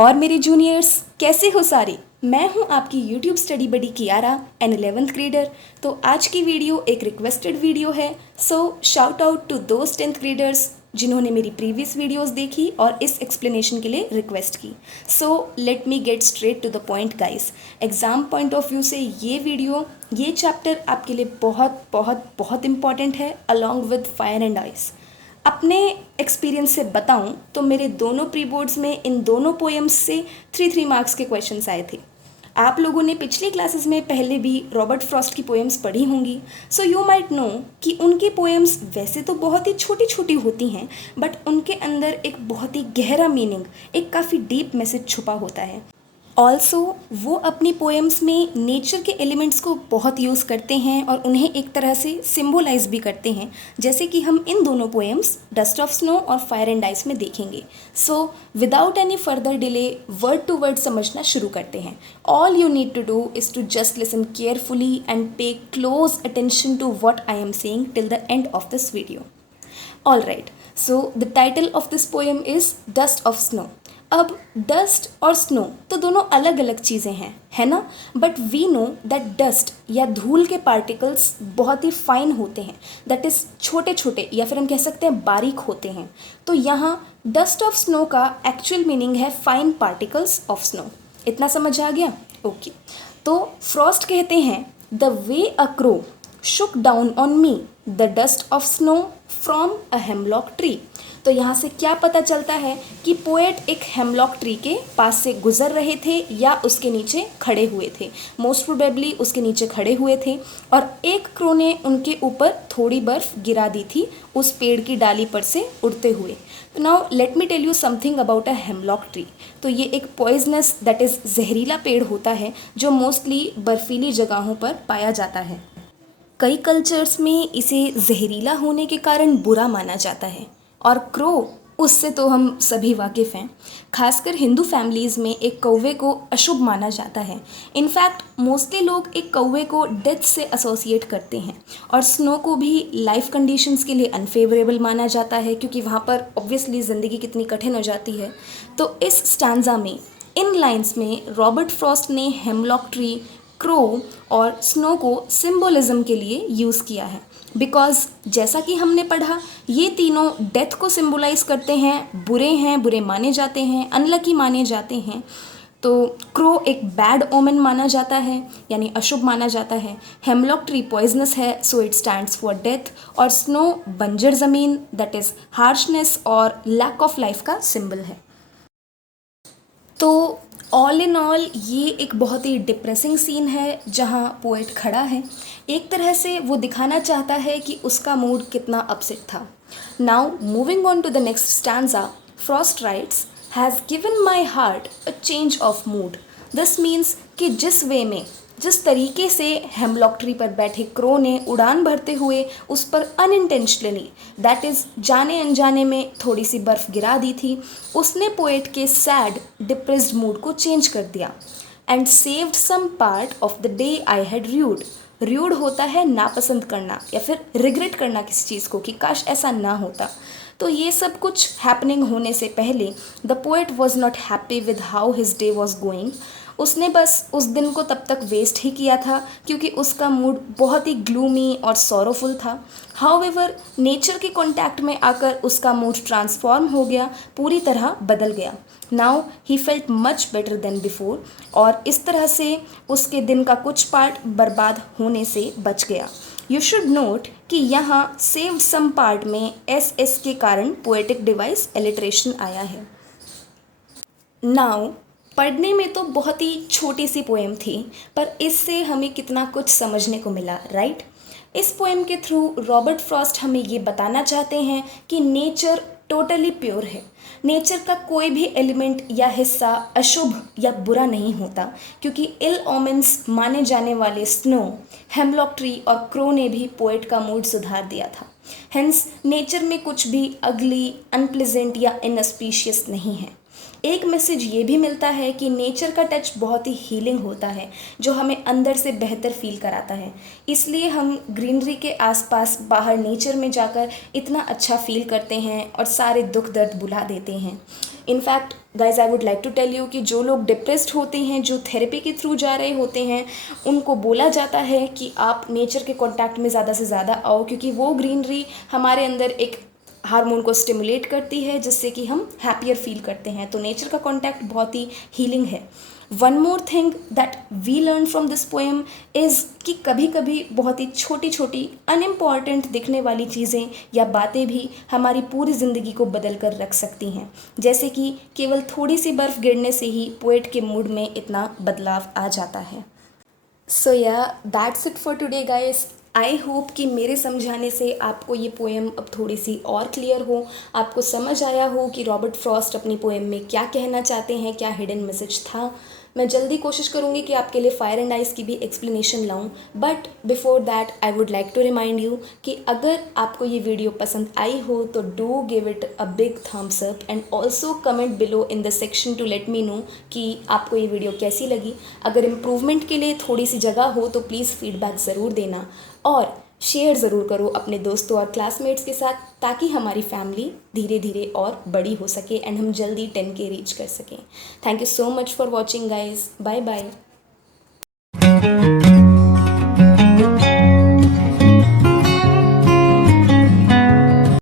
और मेरे जूनियर्स कैसे हो सारे। मैं हूं आपकी YouTube study buddy Kiara N 11th grader. तो आज की वीडियो एक रिक्वेस्टेड वीडियो है। So shout out to those 10th graders जिन्होंने मेरी प्रीवियस वीडियोस देखी और इस एक्सप्लेनेशन के लिए रिक्वेस्ट की। So let me get straight to the point guys. Exam point of view से ये चैप्टर आपके लिए बहुत बहुत बहुत इंपॉर्टेंट है along with fire and ice. अपने एक्सपीरियंस से बताऊं तो मेरे दोनों प्री बोर्ड्स में इन दोनों पोएम्स से 3 मार्क्स के क्वेश्चंस आए थे। आप लोगों ने पिछली क्लासेस में पहले भी रॉबर्ट फ्रॉस्ट की पोएम्स पढ़ी होंगी। सो यू माइट नो कि उनकी पोएम्स वैसे तो बहुत ही छोटी छोटी होती हैं, बट उनके अंदर एक बहुत ही गहरा मीनिंग, एक काफ़ी डीप मैसेज छुपा होता है। ऑल्सो वो अपनी पोएम्स में नेचर के एलिमेंट्स को बहुत यूज़ करते हैं और उन्हें एक तरह से सिम्बोलाइज भी करते हैं, जैसे कि हम इन दोनों पोएम्स डस्ट ऑफ स्नो और फायर एंड आइस में देखेंगे। So without any further delay word to word समझना शुरू करते हैं। All you need to do is to just listen carefully and pay close attention to what I am saying till the end of this video. All right, so the title of this poem is dust of snow. अब dust और snow तो दोनों अलग अलग चीज़ें हैं, है ना। But we know that dust या धूल के पार्टिकल्स बहुत ही फाइन होते हैं, दैट इज़ छोटे छोटे या फिर हम कह सकते हैं बारीक होते हैं। तो यहाँ डस्ट ऑफ स्नो का एक्चुअल मीनिंग है फाइन पार्टिकल्स ऑफ स्नो। इतना समझ आ गया? ओके। तो फ्रॉस्ट कहते हैं the way a crow Shuk down on me the dust of snow from a hemlock tree. तो यहाँ से क्या पता चलता है कि पोएट एक हेमलॉक ट्री के पास से गुजर रहे थे या उसके नीचे खड़े हुए थे। मोस्ट प्रोबेबली उसके नीचे खड़े हुए थे और एक क्रो ने उनके ऊपर थोड़ी बर्फ गिरा दी थी उस पेड़ की डाली पर से उड़ते हुए। तो now let me tell you something about a hemlock tree. तो ये एक पॉइजनस दैट इज़ जहरीला पेड़ होता है जो मोस्टली बर्फीली जगहों पर पाया जाता है। कई कल्चर्स में इसे जहरीला होने के कारण बुरा माना जाता है और क्रो उससे तो हम सभी वाकिफ़ हैं। खासकर हिंदू फैमिलीज़ में एक कौवे को अशुभ माना जाता है। इनफैक्ट मोस्टली लोग एक कौवे को डेथ से एसोसिएट करते हैं और स्नो को भी लाइफ कंडीशंस के लिए अनफेवरेबल माना जाता है, क्योंकि वहाँ पर ऑब्वियसली ज़िंदगी कितनी कठिन हो जाती है। तो इस स्टैंजा में, इन लाइंस में रॉबर्ट फ्रॉस्ट ने हेमलॉक ट्री, क्रो और स्नो को सिंबोलिज्म के लिए यूज़ किया है। बिकॉज जैसा कि हमने पढ़ा, ये तीनों डेथ को सिंबलाइज करते हैं, बुरे माने जाते हैं, अनलकी माने जाते हैं। तो क्रो एक बैड ओमेन माना जाता है, यानी अशुभ माना जाता है। हेमलॉक ट्री पॉइजनस है, so it stands for death. और स्नो बंजर ज़मीन, दैट इज़ हार्शनेस और लैक ऑफ लाइफ का सिंबल है। तो ऑल इन ऑल ये एक बहुत ही डिप्रेसिंग सीन है जहाँ पोएट खड़ा है। एक तरह से वो दिखाना चाहता है कि उसका मूड कितना अपसेट था। Now moving on to the next stanza, Frost writes has given my heart a change of mood. This means कि जिस तरीके से हेमलॉक ट्री पर बैठे क्रो ने उड़ान भरते हुए उस पर अनइंटेंशनली, दैट इज़ जाने अनजाने में थोड़ी सी बर्फ़ गिरा दी थी, उसने पोएट के सैड डिप्रेस्ड मूड को चेंज कर दिया। And saved some part of the day I had rued. Rued होता है नापसंद करना या फिर रिग्रेट करना किसी चीज़ को कि काश ऐसा ना होता। तो ये सब कुछ हैपनिंग होने से पहले the poet was not happy with how his day was going. उसने बस उस दिन को तब तक वेस्ट ही किया था क्योंकि उसका मूड बहुत ही ग्लूमी और सॉरोफुल था। हाउएवर नेचर के कांटेक्ट में आकर उसका मूड ट्रांसफॉर्म हो गया, पूरी तरह बदल गया। Now he felt much better than before, और इस तरह से उसके दिन का कुछ पार्ट बर्बाद होने से बच गया। यू शुड नोट कि यहाँ सेव्ड सम पार्ट में एस के कारण पोएटिक डिवाइस एलिट्रेशन आया है। नाउ पढ़ने में तो बहुत ही छोटी सी पोएम थी, पर इससे हमें कितना कुछ समझने को मिला, राइट। इस पोएम के थ्रू रॉबर्ट फ्रॉस्ट हमें ये बताना चाहते हैं कि नेचर टोटली प्योर है। नेचर का कोई भी एलिमेंट या हिस्सा अशुभ या बुरा नहीं होता, क्योंकि इल ओमेंस माने जाने वाले स्नो, हेमलॉक ट्री और क्रो ने भी पोएट का मूड सुधार दिया था। हेंस नेचर में कुछ भी अगली, अनप्लेजेंट या इनस्पीशियस नहीं है। एक मैसेज ये भी मिलता है कि नेचर का टच बहुत ही हीलिंग होता है, जो हमें अंदर से बेहतर फील कराता है। इसलिए हम ग्रीनरी के आसपास बाहर नेचर में जाकर इतना अच्छा फील करते हैं और सारे दुख दर्द भुला देते हैं। In fact guys I would like to tell you कि जो लोग डिप्रेस्ड होते हैं, जो थेरेपी के थ्रू जा रहे होते हैं, उनको बोला जाता है कि आप नेचर के कांटेक्ट में ज़्यादा से ज़्यादा आओ, क्योंकि वो ग्रीनरी हमारे अंदर एक हार्मोन को स्टिमुलेट करती है जिससे कि हम हैप्पियर फील करते हैं। तो नेचर का कांटेक्ट बहुत ही हीलिंग है। One more thing that we learn from this poem is कि कभी कभी बहुत ही छोटी छोटी अनइम्पॉर्टेंट दिखने वाली चीज़ें या बातें भी हमारी पूरी ज़िंदगी को बदल कर रख सकती हैं। जैसे कि केवल थोड़ी सी बर्फ़ गिरने से ही पोएट के मूड में इतना बदलाव आ जाता है। सो या that's it for today guys. I hope कि मेरे समझाने से आपको ये पोएम अब थोड़ी सी और क्लियर हो, आपको समझ आया हो कि रॉबर्ट फ्रॉस्ट अपनी पोएम में क्या कहना चाहते हैं, क्या हिडन मैसेज था। मैं जल्दी कोशिश करूँगी कि आपके लिए फायर एंड आइस की भी एक्सप्लेनेशन लाऊं, but before that I would like to remind you कि अगर आपको ये वीडियो पसंद आई हो तो do give it a big thumbs up and also comment below in the section to let me know कि आपको ये वीडियो कैसी लगी। अगर इम्प्रूवमेंट के लिए थोड़ी सी जगह हो तो प्लीज़ फीडबैक ज़रूर देना, और शेयर ज़रूर करो अपने दोस्तों और क्लासमेट्स के साथ, ताकि हमारी फैमिली धीरे धीरे और बड़ी हो सके एंड हम जल्दी 10K रीच कर सकें। Thank you so much for watching guys. Bye bye.